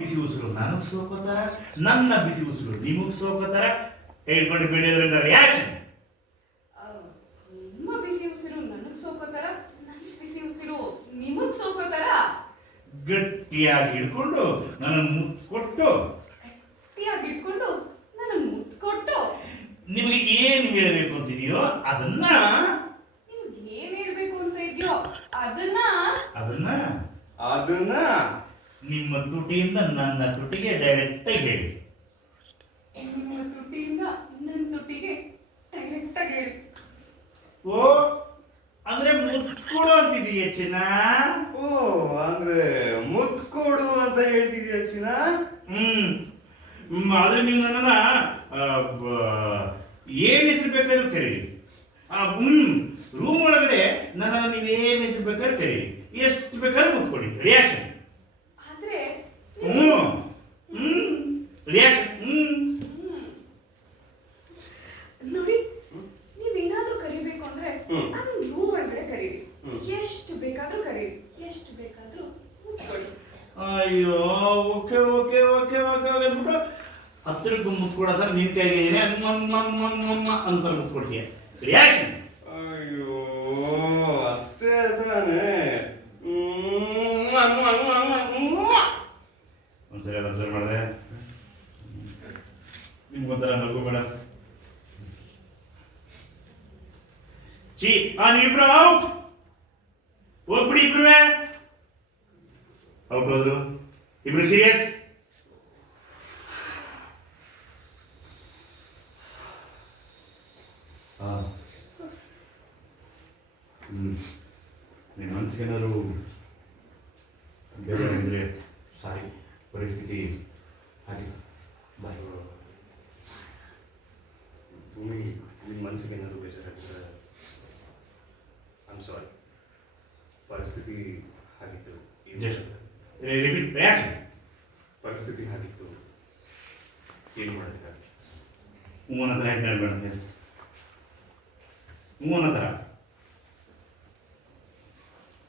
ಬಿಸಿ ಉಸಿರು ನನಗೆ ಸೋಕೋತಾರ, ನನ್ನ ಬಿಸಿ ಉಸಿರು ನಿಮಗೆ ಸೋಕೋತಾರ. ಹೇಳ್ಕೊಂಡು ಬಿಡಿಯೋದ್ರಿಂದ ರಿಯಾಕ್ಷನ್. ನಿಮ್ಮ ಬಿಸಿ ಉಸಿರು ನನಗೆ ಸೋಕೋತಾರ, ನನ್ನ ಬಿಸಿ ಉಸಿರು ನಿಮಗ್ ಸೋಕೋತಾರ. ಗಟ್ಟಿಯಾಗಿ ಹಿಡ್ಕೊಂಡು ನನ್ನ ಮುತ್ತು ಕೊಟ್ಟು ಗಟ್ಟಿಯಾಗಿ ಇಟ್ಕೊಂಡು ನನಗೆ ಮುತ್ತು ಕೊಟ್ಟು ನಿಮಗೆ ಏನು ಹೇಳಬೇಕು ಅಂತಿದೆಯೋ ಅದನ್ನ ನಿಮ್ಗೆ ಏನ್ ಹೇಳ್ಬೇಕು ಅಂತ ಇದೆಯೋ ಅದನ್ನ ಅದನ್ನ ಅದನ್ನ ನಿಮ್ಮ ತುಟಿಯಿಂದ ನನ್ನ ತುಟಿಗೆ ಡೈರೆಕ್ಟ್ ಆಗಿ ಹೇಳಿ. ನಿಮ್ಮ ತುಟಿಯಿಂದ ನನ್ನ ತುಟಿಗೆ ಡೈರೆಕ್ಟ್ ಆಗಿ ಹೇಳಿ. ಓ ಅಂದ್ರೆ ಮುತ್ತು ಕೊಡು ಅಂತಿದೀಯ ಚಿನ್ನ. ಓ ಅಂದ್ರೆ ಮುತ್ತು ಕೊಡು ಅಂತ ಹೇಳ್ತಿದ್ಯಾ ಚಿನ್ನ? ಆದ್ರೆ ನೀವು ನನ್ನನ್ನ ಏನ್ ಹೆಸರು ಬೇಕಾದ್ರೂ ಕರೀರಿ. ರೂಮ್ ಒಳಗಡೆ ನನ್ನ ನೀವೇನ್ ಹೆಸರು ಬೇಕಾದ್ರೂ ಕರೀರಿ, ಎಷ್ಟು ಬೇಕಾದ್ರೂ ಮುತ್ತು ಕೊಡಿ. ರಿಯಾಕ್ಷನ್. ಆದ್ರೆ ರಿಯಾಕ್ಷನ್. ನೋಡಿ, ನೀವೇನಾದ್ರೂ ಕರಿಬೇಕು ಅಂದ್ರೆ ಅದನ್ನ ರೂಮ್ ಒಳಗಡೆ ಕರೀರಿ. ಎಷ್ಟು ಬೇಕಾದ್ರೂ ಕರೀರಿ, ಎಷ್ಟು ಬೇಕಾದ್ರೂ ಮುತ್ಕೊಳ್ಳಿ. ಅಯ್ಯೋ ಓಕೆ ಓಕೆ ಓಕೆ ಓಕೆ ಅಂದ್ಬಿಟ್ಟು ಹತ್ತಿರಕ್ಕೆ ಮುತ್ತು ಕೊಡೋದ ನಿನ್ ಕೈಗೆ ಅಂತ ಮುತ್ತು ಕೊಡ್ತೀಯ. ರಿಯಾಕ್ಷನ್. ಅಯ್ಯೋ ಅಷ್ಟೇ ತಾನೇ. ಒಂದ್ಸರಿ ಅಬ್ಸರ್ವ್ ಮಾಡಿದೆ. ನಿಮ್ಗೊಂಥರ ನಗು ಬೇಡ. ಚಿ ನೀವಿಬ್ರು ಔಟ್. ಹೋಗ್ಬಿಡಿ ಇಬ್ರು. ಔಟ್ ಹೋದ್ರು ಇಬ್ರು. ಸೀರಿಯಸ್. ನಿಮ್ಮ ಮನಸ್ಸಿಗೆ ಏನಾದ್ರು ಬೇರೆ ಅಂದರೆ ಸಾರಿ, ಪರಿಸ್ಥಿತಿ ಹಾಗೆ. ಬಾಯ್. ಭೂಮಿ, ನಿಮ್ಮ ಮನಸ್ಸಿಗೆ ಏನಾದರೂ ಬೇಜಾರಾಗಿದ್ದರೆ ಐಮ್ ಸಾರಿ. ಪರಿಸ್ಥಿತಿ ಹಾಗಿತ್ತು. ರಿಪೀಟ್. ರಿಯಾಕ್ಷನ್. ಪರಿಸ್ಥಿತಿ ಹಾಗಿತ್ತು, ಏನು ಮಾಡೋದಕ್ಕಾಗಿ. ಹೂವನ ಥರ ಹೆಡ್ ಬೇಡ. ಎಸ್, ಹೂವನ ಥರ